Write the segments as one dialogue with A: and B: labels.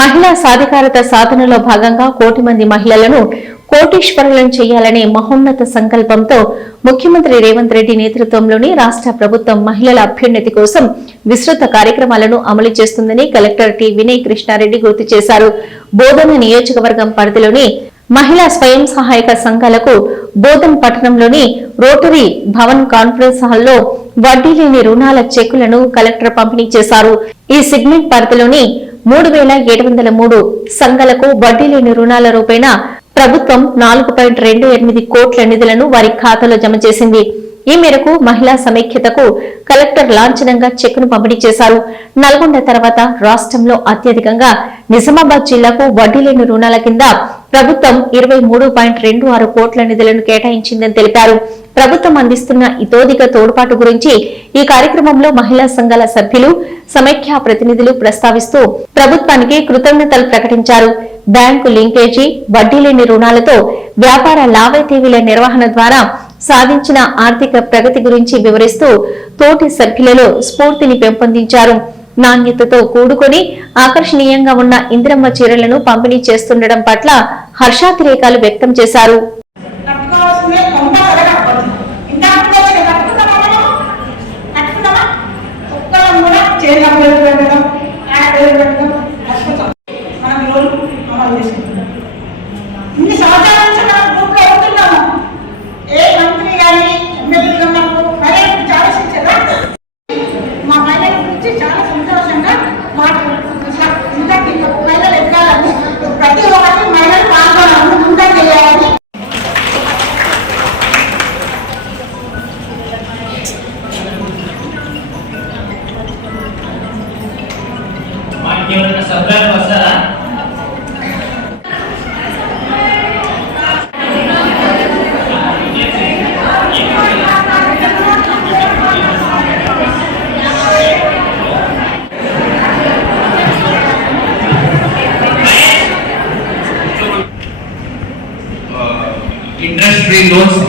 A: మహిళా సాధికారత సాధనలో భాగంగా కోటి మంది మహిళలను కోటీశ్వరులను చేయాలనే మహోన్నత సంకల్పంతో ముఖ్యమంత్రి రేవంత్ రెడ్డి నేతృత్వంలోని రాష్ట్ర ప్రభుత్వం మహిళల అభ్యున్నతి కోసం విస్తృత కార్యక్రమాలను అమలు చేస్తుందని కలెక్టర్ టి వినయ్ కృష్ణారెడ్డి గుర్తు చేశారు. బోధన నియోజకవర్గం పరిధిలోని మహిళా స్వయం సహాయక సంఘాలకు బోధన్ పట్టణంలోని రోటరీ భవన్ కాన్ఫరెన్స్ హాల్లో వడ్డీ లేని రుణాల చెక్కులను కలెక్టర్ పంపిణీ చేశారు. ఈ సిగ్మెంట్ పరిధిలోని మూడు వేల ఏడు వందల మూడు సంఘాలకు వడ్డీ లేని రుణాల రూపేణ ప్రభుత్వం నాలుగు పాయింట్ రెండు ఎనిమిది కోట్ల నిధులను వారి ఖాతాలో జమ చేసింది. ఈ మేరకు మహిళా సమైక్యతకు కలెక్టర్ లాంఛనంగా చెక్కును పంపిణీ చేశారు. నల్గొండ తర్వాత రాష్ట్రంలో అత్యధికంగా నిజామాబాద్ జిల్లాకు వడ్డీ లేని రుణాల కింద ప్రభుత్వం ఇరవై మూడు పాయింట్ రెండు ఆరు కోట్ల నిధులను కేటాయించిందని తెలిపారు. ప్రభుత్వం అందిస్తున్న ఇతోదిక తోడ్పాటు గురించి ఈ కార్యక్రమంలో మహిళా సంఘాల సభ్యులు సమైక్య ప్రతినిధులు ప్రస్తావిస్తూ ప్రభుత్వానికి కృతజ్ఞతలు ప్రకటించారు. బ్యాంకు లింకేజీ వడ్డీ లేని రుణాలతో వ్యాపార లావాదేవీల నిర్వహణ ద్వారా సాధించిన ఆర్థిక ప్రగతి గురించి వివరిస్తూ తోటి సభ్యులలో స్ఫూర్తిని పెంపొందించారు. నాణ్యతతో కూడుకొని ఆకర్షణీయంగా ఉన్న ఇందిరమ్మ చీరలను పంపిణీ చేస్తుండడం పట్ల హర్షాతిరేకాలు వ్యక్తం చేశారు.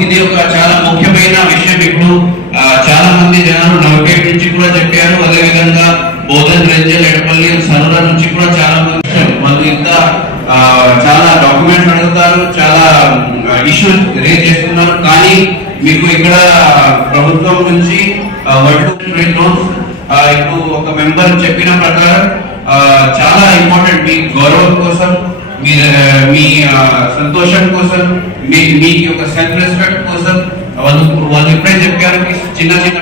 B: ఇది ఒక చాలా ముఖ్యమైన విషయం. ఇప్పుడు చాలా మంది జనాలు నవపేట నుంచి కూడా చెప్పారు. అదే విధంగా బోధన్ రెంజల్ ఎడపల్లి సరోరా నుంచి కూడా చాలా మంది వచ్చారు. వాళ్ళు ఇంత చాలా డాక్యుమెంట్స్ అడుగుతారు చాలా ఇష్యూస్ రేజ్ చేస్తున్నారు. కానీ మీకు ఇక్కడ ప్రభుత్వం నుంచి లోన్స్ ఇప్పుడు ఒక మెంబర్ చెప్పిన ప్రకారం చాలా ఇంపార్టెంట్ మీ గౌరవం కోసం మీ మీ సంతోషం కోసం మీ మీ యొక్క సెల్ఫ్ రెస్పెక్ట్ కోసం వాళ్ళు వాళ్ళు ఎప్పుడైతే చెప్పారు మీ చిన్న చిన్న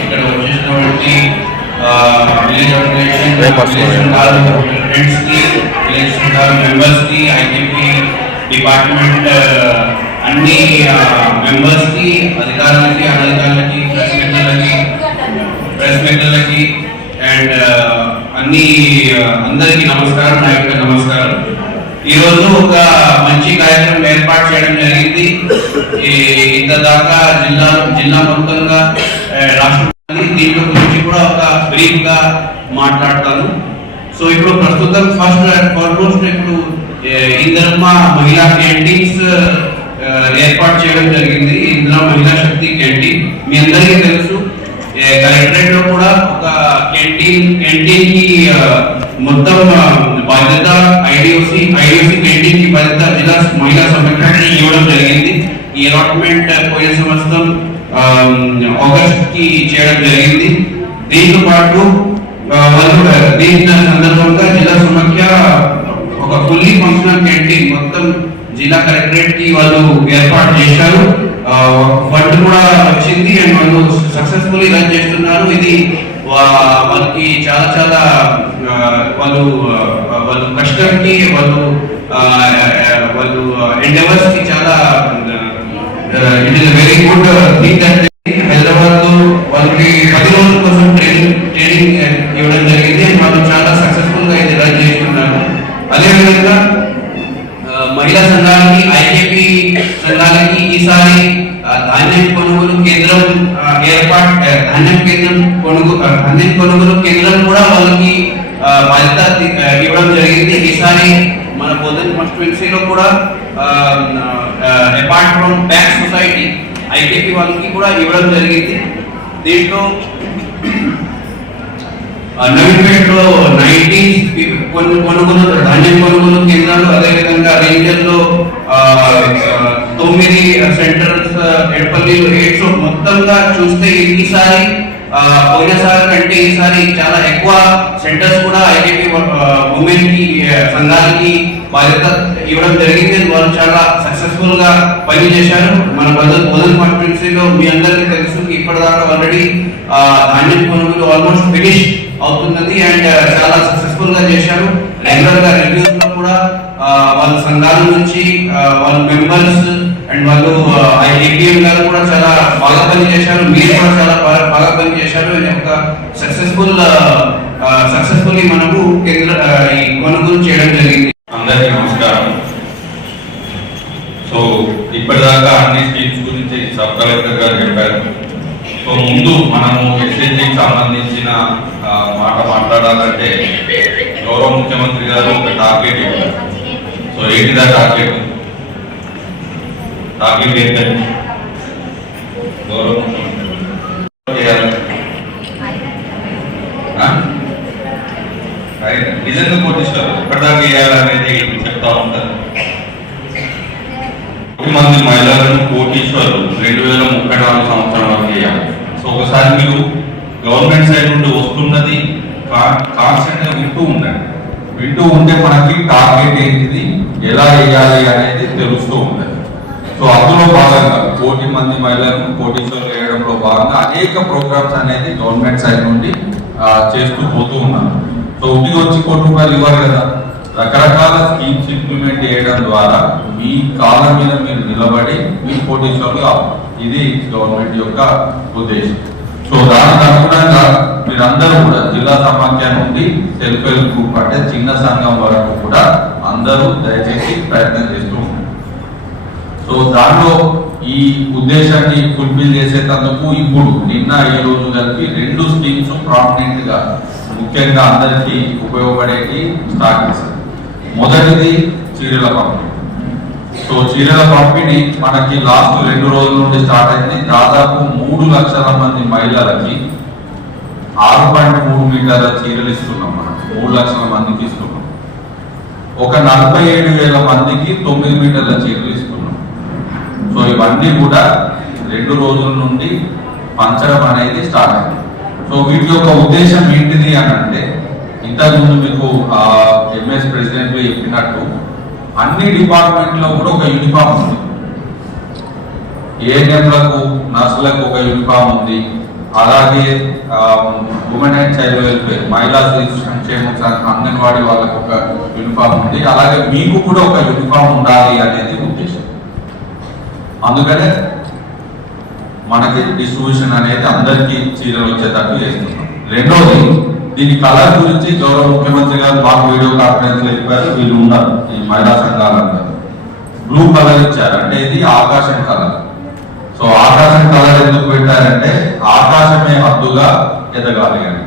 B: ఇక్కడ వచ్చేసినటువంటి విలేజ్ ఆర్గనైజేషన్ ఫ్రెండ్స్కి విలేజ్ డిపార్ట్మెంట్ అన్ని మెంబర్స్కి అధికారులకి అనధికారులకి ప్రెస్ మిత్రులకి ప్రెస్ మిత్రులకి అండ్ అన్ని అందరికీ నమస్కారం నా యొక్క నమస్కారం. ఈ రోజు ఒక మంచి కార్యక్రమం ఏర్పాటు చేయడం ఇంత దాకా జిల్లా జిల్లా మొత్తంగా రాష్ట్రం దీని గురించి కూడా ఒక బ్రీఫ్గా మాట్లాడతాను. సో ఇప్పుడు ప్రస్తుతం ఫస్ట్ అండ్ ఫార్మోస్ట్ ఇప్పుడు ఏ, మహిళా క్యాంటీన్స్ ఏర్పాటు చేయడం జరిగింది. ఇందులో మహిళా శక్తి క్యాంటీన్. మీ అందరికీ తెలుసు కలెక్టరేట్లో కూడా ఒక క్యాంటీన్ క్యాంటీన్కి మొత్తం బాధ్యత ఐడిఓసి ఐడిఓసి క్యాంటీన్కి బాధ్యత జిల్లా మహిళా సంరక్షణ ఇవ్వడం జరిగింది. ఈ అలాట్మెంట్ పోయిన సంవత్సరం ఆగస్ట్కి చేయడం జరిగింది. దీంతో పాటు వాళ్ళు దీని సందర్భంగా జిల్లా సమాఖ్య ఒక ఫుల్లీ ఫంక్షనల్ క్యాంటీన్ మొత్తం జిల్లా కలెక్టరేట్కి వాళ్ళు ఏర్పాటు చేశారు. ఫండ్ కూడా వచ్చింది అండ్ వాళ్ళు సక్సెస్ఫుల్లీ రన్ చేస్తున్నారు. ఇది వా- వాళ్ళకి చాలా చాలా వాళ్ళు వాళ్ళు కష్టంకి వాళ్ళు వాళ్ళు ఎండవర్స్కి చాలా it is very good thing that హైదరాబాద్లో వాళ్ళకి పది రోజుల కోసం ట్రైనింగ్ ట్రైనింగ్ uh, ఇవ్వడం జరిగింది. వాళ్ళు చాలా సక్సెస్ఫుల్గా ఇది రన్ చేస్తున్నారు అదేవిధంగా uh, మహిళా సంఘాలకి ఐకేపీ సంఘాలకి ఈసారి uh, ధాన్యం కొనుగోలు కేంద్రం ఏర్పాటు ధాన్యం కేంద్రం కొనుగోలు ధాన్యం కొనుగోలు కేంద్రం కూడా వాళ్ళకి బాధ్యత ఇవ్వడం జరిగింది. ఈసారి మన బోధన కాన్స్టిట్యున్సీలో కూడా apart from bank society IKP వాళ్ళకి కూడా ఇవ్వడం జరిగింది. దీంట్లో నవీపేటలో నైన్టీ కొన్ని కొనుగోలు ధాన్యం కొనుగోలు కేంద్రాలు అదేవిధంగా రేంజర్లో ఆ, ఆ, తొమ్మిది సెంటర్స్ ఎడపల్లిలో ఎయిట్ మొత్తంగా చూస్తే ఈసారి ఆ, పోయినసారి కంటే ఈసారి చాలా ఎక్కువ సెంటర్స్ కూడా ఐటీపీ ఉమెన్కి ఆ, సంఘాలకి బాధ్యత ఇవ్వడం జరిగింది. వాళ్ళు చాలా సక్సెస్ఫుల్గా పని చేశారు. మన మొదటి బదల్ కాన్స్టిట్యున్సీలో మీ అందరికీ తెలుసు ఇప్పటిదాకా ఆల్రెడీ ధాన్యం కొనుగోలు ఆల్మోస్ట్ ఫినిష్ అవుతున్నది అండ్ చాలా సక్సెస్ఫుల్గా చేశారు. రెగ్యులర్గా రివ్యూస్లో కూడా వాళ్ళ సంఘాల నుంచి వాళ్ళ మెంబర్స్ అండ్ వాళ్ళు ఐటీఎం గారు కూడా చాలా బాగా పనిచేశారు మీరు కూడా చాలా బాగా బాగా పని చేశారు. ఒక సక్సెస్ఫుల్ సక్సెస్ఫుల్లీ మనము కేంద్ర ఆ, ఈ కొనుగోలు చేయడం జరిగింది
C: అందరికీ నమస్కారం సో ఇప్పటిదాకా అన్ని స్కీమ్స్ గురించి సబ్ కలెక్టర్ గారు చెప్పారు. సో ముందు మనము ఎస్ఎస్జికి సంబంధించిన మాట మాట్లాడాలంటే గౌరవ ముఖ్యమంత్రి గారు ఒక టార్గెట్ ఇవ్వాలి. So ఏంటిదా target? టార్గెట్ ఏంటంటే గౌరవ ముఖ్యమంత్రి చేయాలి? ఆ? నిజంగా కోటిస్తారు ఎప్పటిదాకా చేయాలనేది చెప్తా ఉంటారు. కోటి మంది మహిళలను కోటీశ్వరు రెండు వేల ముప్పై నాలుగు సంవత్సరం వరకు చేయాలి. సో ఒకసారి మీరు గవర్నమెంట్ సైడ్ నుండి వస్తున్నది కాన్స్టెంట్గా వింటూ ఉండండి. వింటూ ఉంటే మనకి టార్గెట్ ఏంటిది? ఎలా వేయాలి అనేది తెలుస్తూ ఉండదు సో అందులో భాగంగా కోటి మంది మహిళలను కోటీశ్వరులు వేయడంలో భాగంగా అనేక ప్రోగ్రామ్స్ అనేది గవర్నమెంట్ సైడ్ నుండి చేస్తూ పోతూ ఉన్నారు సో ఒకటి వచ్చి కోటి రూపాయలు ఇవ్వాలి కదా. రకరకాల స్కీమ్స్ ఇంప్లిమెంట్ చేయడం ద్వారా మీ కాళ్ళ మీద మీరు నిలబడి మీ కోటీశ్వరులు ఇది గవర్నమెంట్ యొక్క ఉద్దేశం. సో దానికి అనుగుణంగా మీరందరూ కూడా జిల్లా సమాఖ్య నుండి సెల్ఫ్ హెల్ప్ గ్రూప్ అంటే చిన్న సంఘం వరకు కూడా అందరూ దయచేసి ప్రయత్నం చేస్తూ ఉంటారు సో దాంట్లో ఈ ఉద్దేశాన్ని ఫుల్ఫిల్ చేసేటందుకు ఇప్పుడు నిన్న ఈ రోజు కలిపి రెండు స్కీమ్స్ ప్రామినెంట్గా ముఖ్యంగా అందరికీ ఉపయోగపడేటి స్టార్ట్ చేశారు మొదటిది చీరల పంపిణీ. సో చీరల పంపిణీ మనకి లాస్ట్ రెండు రోజుల నుండి స్టార్ట్ అయింది. దాదాపు మూడు లక్షల మంది మహిళలకి ఆరు పాయింట్ మూడు మీటర్ల చీరలు ఇస్తున్నాం మనం. మూడు లక్షల మందికి ఇస్తున్నాం. ఒక నలభై ఏడు వేల మందికి తొమ్మిది మీటర్ల చీరలు ఇస్తున్నాం. సో ఇవన్నీ కూడా రెండు రోజుల నుండి పంచడం అనేది స్టార్ట్ అయింది. సో వీటి యొక్క ఉద్దేశం ఏంటిది అని అంటే ఇంతకుముందు మీకు ఎంఎస్ ప్రెసిడెంట్ చెప్పినట్టు అన్ని డిపార్ట్మెంట్లో కూడా ఒక యూనిఫామ్ ఉంది. ఏఎన్ఎంలకు నర్సులకు ఒక యూనిఫామ్ ఉంది. అలాగే ఉమెన్ అండ్ చైల్డ్ వెల్ఫేర్ మహిళా శిశు సంక్షేమ అంగన్వాడీ వాళ్ళకు ఒక యూనిఫామ్ ఉంది. అలాగే మీకు కూడా ఒక యూనిఫామ్ ఉండాలి అనేది ఉద్దేశం. అందుకనే మనకి డిస్ట్రిబ్యూషన్ అనేది అందరికీ చీరలు వచ్చేటట్టు చేస్తున్నాం. రెండోది దీని కలర్ గురించి గౌరవ ముఖ్యమంత్రి గారు మాకు వీడియో కాన్ఫరెన్స్లో చెప్పారు. వీళ్ళు ఉన్నారు. ఈ మహిళా సంఘాలందరూ బ్లూ కలర్ ఇచ్చారు. అంటే ఇది ఆకాశం కలర్ సో ఆకాశం కలర్ ఎందుకు పెట్టారంటే ఆకాశమే హద్దుగా ఎదగాలి అని.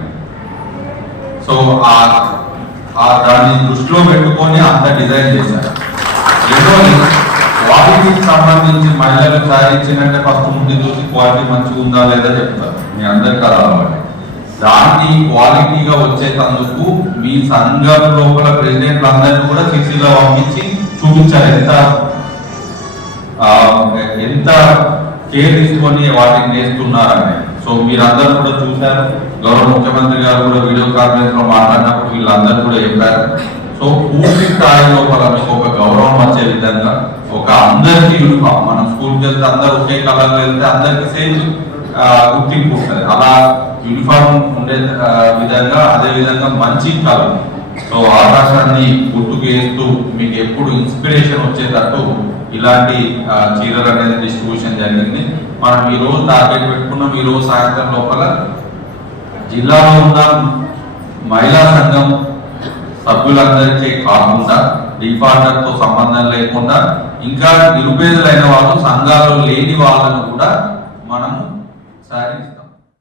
C: సో ఆ దాన్ని దృష్టిలో పెట్టుకొని అంత డిజైన్ చేశారు. రెండోది క్వాలిటీకి సంబంధించి మహిళలు సాధించినట్టే ఫస్ట్ ముందు చూసి క్వాలిటీ మంచిగా ఉందా లేదా చెప్తారు. మీ అందరికీ అది దాన్ని క్వాలిటీగా వచ్చేటందుకు మీ సంఘం లోపల ప్రెసిడెంట్లు అందరినీ కూడా సిసిలో పంపించి చూపించారు. ఎంత ఎంత కేర్ తీసుకొని వాటిని నేస్తున్నారని సో మీరందరూ కూడా చూశారు. గౌరవ ముఖ్యమంత్రి గారు కూడా వీడియో కాన్ఫరెన్స్లో మాట్లాడినప్పుడు వీళ్ళందరూ కూడా చెప్పారు. సో పూర్తి స్థాయి లోపల మీకు ఒక గౌరవం వచ్చే విధంగా ఒక అందరికీ యూనిఫామ్. మనం స్కూల్కి వెళ్తే అందరూ ఒకే కలర్ వెళ్తే అందరికి సేమ్ గుర్తింపు ఉంటుంది. అలా యూనిఫామ్ ఉండే విధంగా అదే విధంగా మంచి కాలం. సో ఆకాశాన్ని గుర్తుకేస్తూ మీకు ఎప్పుడు ఇన్స్పిరేషన్ వచ్చేటట్టు ఇలాంటి చీరలు అనేది డిస్ట్రిబ్యూషన్ జరిగింది. మనం ఈ రోజు టార్గెట్ పెట్టుకున్నాం. ఈ రోజు సాయంత్రం లోపల జిల్లాలో ఉన్న మహిళా సంఘం సభ్యులందరికీ కాకుండా డిఫాల్టర్తో సంబంధం లేకుండా ఇంకా నిరుపేదలైన వాళ్ళు సంఘాలు లేని వాళ్ళను కూడా మనము సారీ